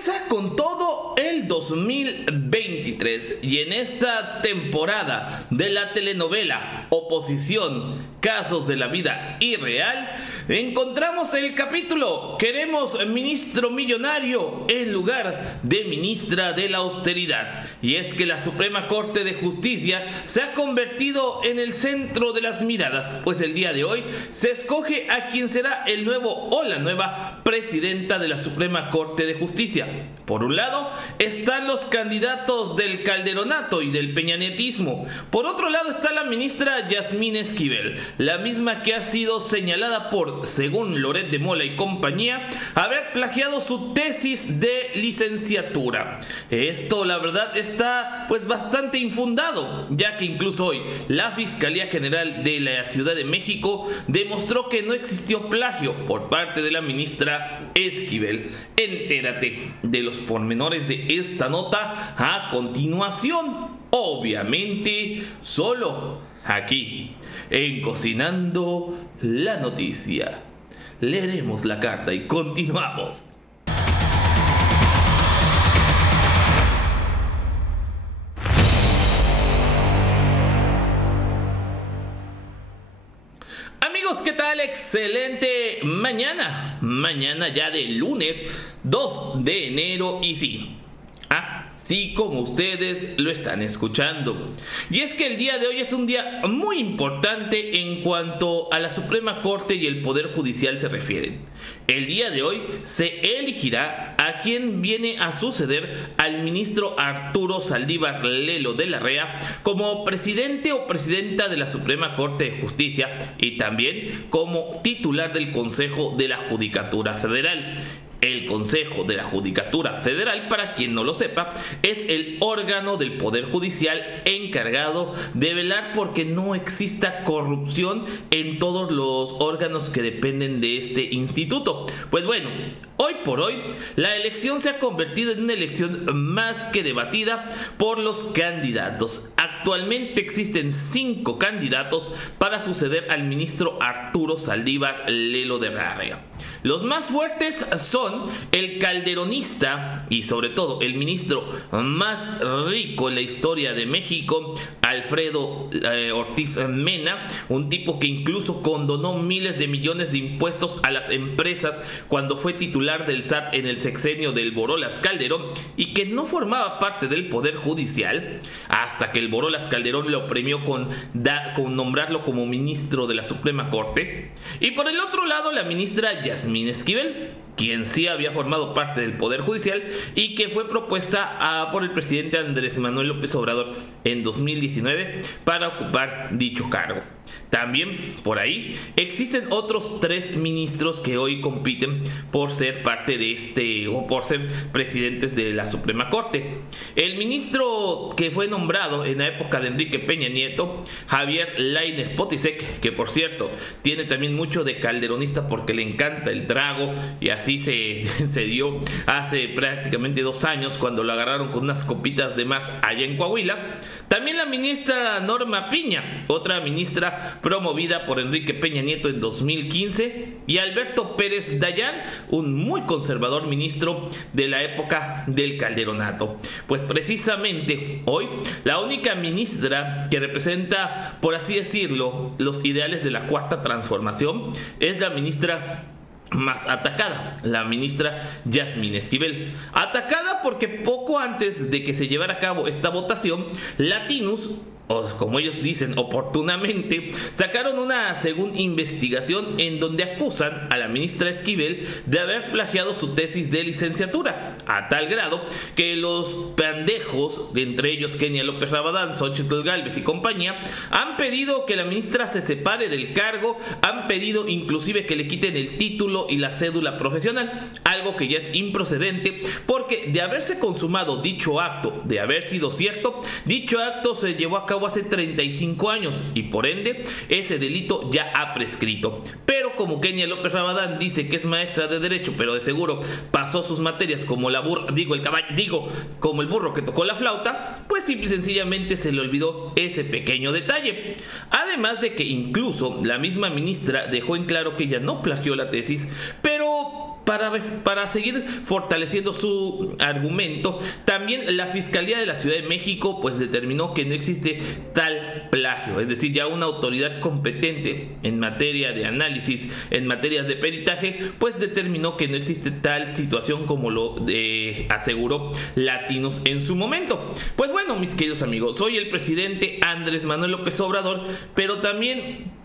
Comienza con todo el 2023 y en esta temporada de la telenovela Oposición, Casos de la Vida Irreal, encontramos el capítulo Queremos ministro millonario en lugar de ministra de la austeridad. Y es que la Suprema Corte de Justicia se ha convertido en el centro de las miradas, pues el día de hoy se escoge a quien será el nuevo o la nueva presidenta de la Suprema Corte de Justicia. Por un lado están los candidatos del calderonato y del peñanetismo. Por otro lado está la ministra Yasmín Esquivel, la misma que ha sido señalada por, según Loret de Mola y compañía, haber plagiado su tesis de licenciatura. Esto la verdad está pues bastante infundado, ya que incluso hoy la Fiscalía General de la Ciudad de México demostró que no existió plagio por parte de la ministra Esquivel. Entérate de los pormenores de esta nota a continuación, obviamente solo aquí en Cocinando la Noticia. Leeremos la carta y continuamos. Amigos, ¿qué tal? Excelente mañana. Mañana ya de lunes 2 de enero y sí, así como ustedes lo están escuchando. Y es que el día de hoy es un día muy importante en cuanto a la Suprema Corte y el Poder Judicial se refieren. El día de hoy se elegirá a quien viene a suceder al ministro Arturo Saldívar Lelo de la REA como presidente o presidenta de la Suprema Corte de Justicia y también como titular del Consejo de la Judicatura Federal. El Consejo de la Judicatura Federal, para quien no lo sepa, es el órgano del Poder Judicial encargado de velar porque no exista corrupción en todos los órganos que dependen de este instituto. Pues bueno, hoy por hoy, la elección se ha convertido en una elección más que debatida por los candidatos. Actualmente existen 5 candidatos para suceder al ministro Arturo Saldívar Lelo de la REA. Los más fuertes son el calderonista y sobre todo el ministro más rico en la historia de México, Alfredo Ortiz Mena, un tipo que incluso condonó miles de millones de impuestos a las empresas cuando fue titular del SAT en el sexenio del Borolas Calderón y que no formaba parte del Poder Judicial hasta que el Borolas Calderón lo premió con nombrarlo como ministro de la Suprema Corte. Y por el otro lado la ministra Yasmín Esquivel, quien sí había formado parte del Poder Judicial y que fue propuesta por el presidente Andrés Manuel López Obrador en 2019 para ocupar dicho cargo. También por ahí existen otros 3 ministros que hoy compiten por ser parte de o por ser presidentes de la Suprema Corte. El ministro que fue nombrado en la época de Enrique Peña Nieto, Javier Lainez Potisek, que por cierto tiene también mucho de calderonista porque le encanta el trago y así se dio hace prácticamente 2 años cuando lo agarraron con unas copitas de más allá en Coahuila. También la ministra Norma Piña, otra ministra promovida por Enrique Peña Nieto en 2015, y Alberto Pérez Dayán, un muy conservador ministro de la época del calderonato. Pues precisamente hoy la única ministra que representa, por así decirlo, los ideales de la Cuarta Transformación es la ministra más atacada, la ministra Yasmín Esquivel. Atacada porque poco antes de que se llevara a cabo esta votación, Latinus, o como ellos dicen oportunamente, sacaron una segunda investigación en donde acusan a la ministra Esquivel de haber plagiado su tesis de licenciatura, a tal grado que los pendejos, entre ellos Kenia López Rabadán, Xochitl Gálvez y compañía, han pedido que la ministra se separe del cargo, han pedido inclusive que le quiten el título y la cédula profesional, algo que ya es improcedente porque de haberse consumado dicho acto, de haber sido cierto, dicho acto se llevó a cabo hace 35 años y por ende ese delito ya ha prescrito. Pero como Kenia López Rabadán dice que es maestra de derecho, pero de seguro pasó sus materias como como el burro que tocó la flauta, pues simple y sencillamente se le olvidó ese pequeño detalle. Además de que incluso la misma ministra dejó en claro que ella no plagió la tesis, pero para seguir fortaleciendo su argumento, también la Fiscalía de la Ciudad de México pues determinó que no existe tal plagio, es decir, ya una autoridad competente en materia de análisis, en materias de peritaje, pues determinó que no existe tal situación como lo aseguró Latinos en su momento. Pues bueno, mis queridos amigos, soy el presidente Andrés Manuel López Obrador, pero también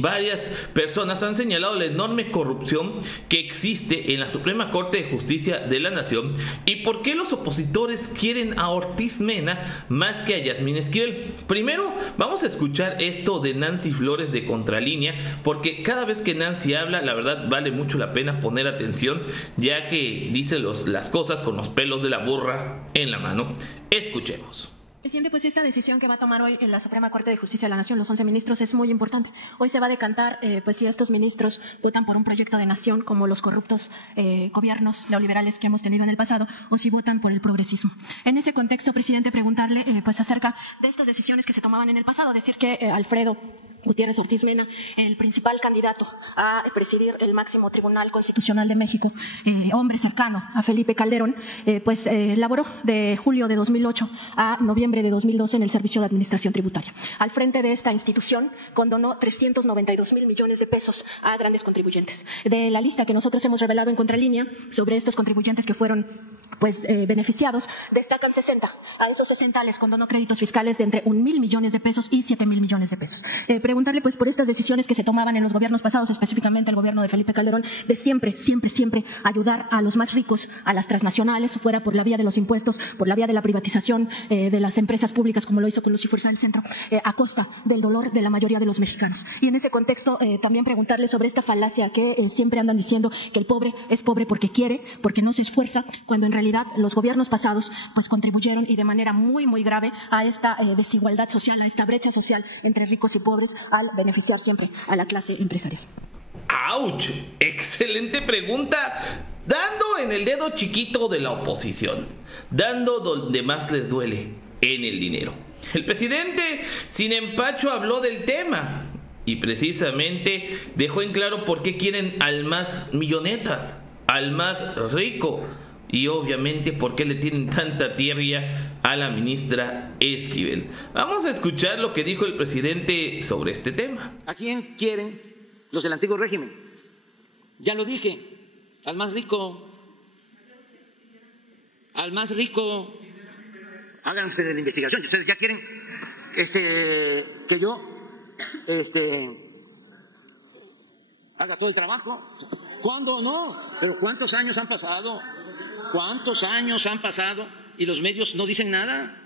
varias personas han señalado la enorme corrupción que existe en la Suprema Corte de Justicia de la Nación y por qué los opositores quieren a Ortiz Mena más que a Yasmín Esquivel. Primero vamos a escuchar esto de Nancy Flores de Contralínea, porque cada vez que Nancy habla, la verdad vale mucho la pena poner atención, ya que dice las cosas con los pelos de la burra en la mano. Escuchemos. Presidente, pues esta decisión que va a tomar hoy en la Suprema Corte de Justicia de la Nación, los 11 ministros, es muy importante. Hoy se va a decantar pues si estos ministros votan por un proyecto de nación como los corruptos gobiernos neoliberales que hemos tenido en el pasado, o si votan por el progresismo. En ese contexto, presidente, preguntarle pues acerca de estas decisiones que se tomaban en el pasado, decir que Alfredo Gutiérrez Ortiz Mena, el principal candidato a presidir el máximo Tribunal Constitucional de México, hombre cercano a Felipe Calderón, pues laboró de julio de 2008 a noviembre de 2012 en el Servicio de Administración Tributaria. Al frente de esta institución condonó 392,000 millones de pesos a grandes contribuyentes. De la lista que nosotros hemos revelado en Contralínea sobre estos contribuyentes que fueron pues beneficiados, destacan 60. A esos 60 les condonó créditos fiscales de entre 1,000 millones de pesos y 7,000 millones de pesos. Preguntarle pues por estas decisiones que se tomaban en los gobiernos pasados, específicamente el gobierno de Felipe Calderón, de siempre ayudar a los más ricos, a las transnacionales, fuera por la vía de los impuestos, por la vía de la privatización de las empresas públicas, como lo hizo con Luz y Fuerza del Centro, a costa del dolor de la mayoría de los mexicanos. Y en ese contexto también preguntarle sobre esta falacia que siempre andan diciendo que el pobre es pobre porque quiere, porque no se esfuerza, cuando en realidad los gobiernos pasados pues contribuyeron y de manera muy grave a esta desigualdad social, a esta brecha social entre ricos y pobres, al beneficiar siempre a la clase empresarial. ¡Auch! Excelente pregunta, dando en el dedo chiquito de la oposición, dando donde más les duele, en el dinero. El presidente sin empacho habló del tema y precisamente dejó en claro por qué quieren al más millonetas, al más rico, y obviamente por qué le tienen tanta tirria a la ministra Esquivel. Vamos a escuchar lo que dijo el presidente sobre este tema. ¿A quién quieren los del antiguo régimen? Ya lo dije, al más rico. Al más rico. Hagan ustedes la investigación. Ustedes ya quieren que yo haga todo el trabajo. ¿Cuándo no? Pero ¿cuántos años han pasado? ¿Cuántos años han pasado y los medios no dicen nada?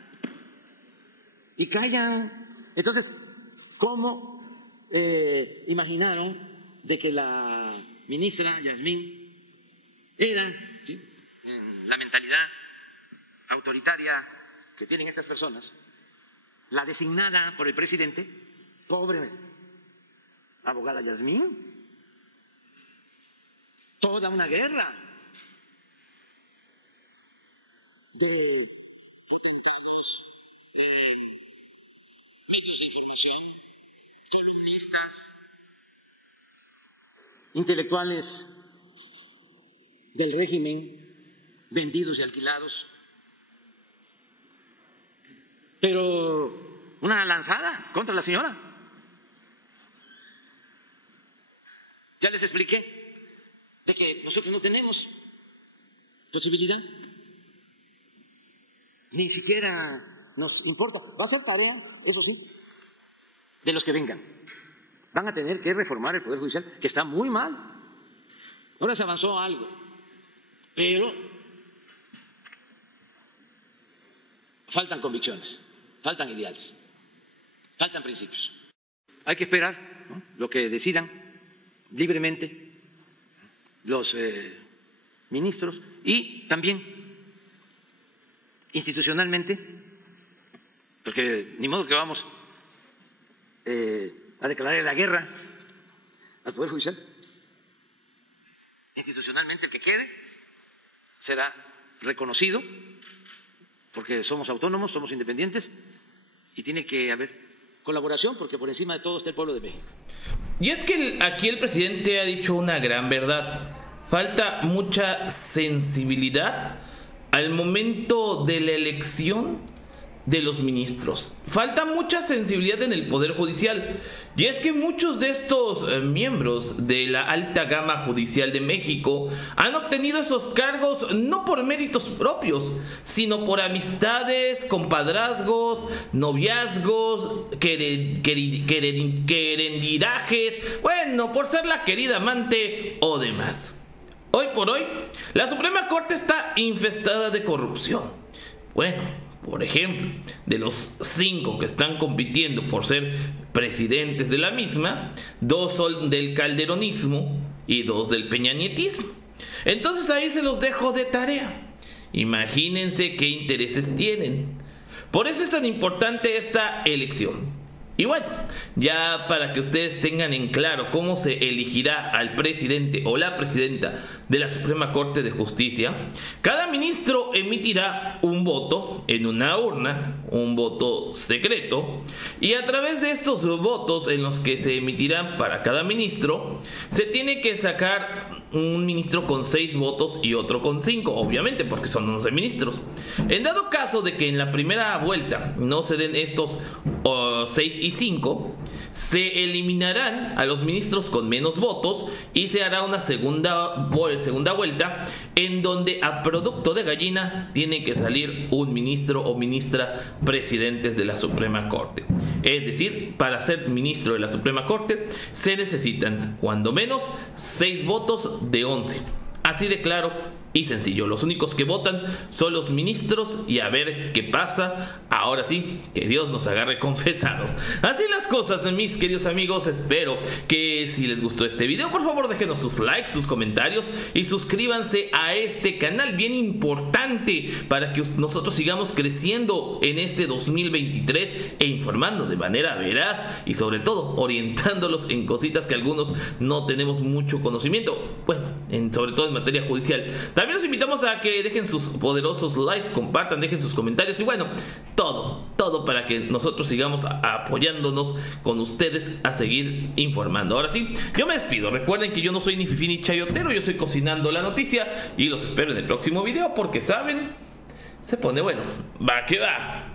Y callan. Entonces, ¿cómo imaginaron de que la ministra Yasmín era, ¿sí?, en la mentalidad autoritaria que tienen estas personas, la designada por el presidente, pobre abogada Yasmín, toda una guerra de potentados, de medios de información, columnistas, intelectuales del régimen, vendidos y alquilados. Pero una lanzada contra la señora. Ya les expliqué de que nosotros no tenemos posibilidad. Ni siquiera nos importa. Va a ser tarea, eso sí, de los que vengan. Van a tener que reformar el Poder Judicial, que está muy mal. Ahora se avanzó algo, pero faltan convicciones, faltan ideales, faltan principios. Hay que esperar, ¿no?, lo que decidan libremente los ministros y también institucionalmente, porque ni modo que vamos a declarar la guerra al Poder Judicial. Institucionalmente el que quede será reconocido porque somos autónomos, somos independientes y tiene que haber colaboración porque por encima de todo está el pueblo de México. Y es que aquí el presidente ha dicho una gran verdad. Falta mucha sensibilidad al momento de la elección de los ministros. Falta mucha sensibilidad en el Poder Judicial. Y es que muchos de estos miembros de la alta gama judicial de México han obtenido esos cargos no por méritos propios, sino por amistades, compadrazgos, noviazgos, querendirajes, bueno, por ser la querida amante o demás. Hoy por hoy, la Suprema Corte está infestada de corrupción. Bueno, por ejemplo, de los 5 que están compitiendo por ser presidentes de la misma, 2 son del calderonismo y 2 del peñanietismo. Entonces ahí se los dejo de tarea. Imagínense qué intereses tienen. Por eso es tan importante esta elección. Y bueno, ya para que ustedes tengan en claro cómo se elegirá al presidente o la presidenta de la Suprema Corte de Justicia, cada ministro emitirá un voto en una urna, un voto secreto, y a través de estos votos en los que se emitirán para cada ministro, se tiene que sacar un ministro con 6 votos y otro con 5, obviamente, porque son 11 ministros. En dado caso de que en la primera vuelta no se den estos 6 y 5, se eliminarán a los ministros con menos votos y se hará una segunda vuelta en donde a producto de gallina tiene que salir un ministro o ministra presidentes de la Suprema Corte. Es decir, para ser ministro de la Suprema Corte se necesitan cuando menos 6 votos de 11. Así de claro y sencillo. Los únicos que votan son los ministros y a ver qué pasa. Ahora sí, que Dios nos agarre confesados. Así las cosas, mis queridos amigos. Espero que si les gustó este video, por favor déjenos sus likes, sus comentarios y suscríbanse a este canal bien importante para que nosotros sigamos creciendo en este 2023 e informando de manera veraz y sobre todo orientándolos en cositas que algunos no tenemos mucho conocimiento. Bueno, sobre todo en materia judicial. También los invitamos a que dejen sus poderosos likes, compartan, dejen sus comentarios y bueno, todo para que nosotros sigamos apoyándonos con ustedes a seguir informando. Ahora sí, yo me despido. Recuerden que yo no soy ni fifí ni chayotero, yo soy Cocinando la Noticia y los espero en el próximo video porque saben, se pone bueno. Va que va.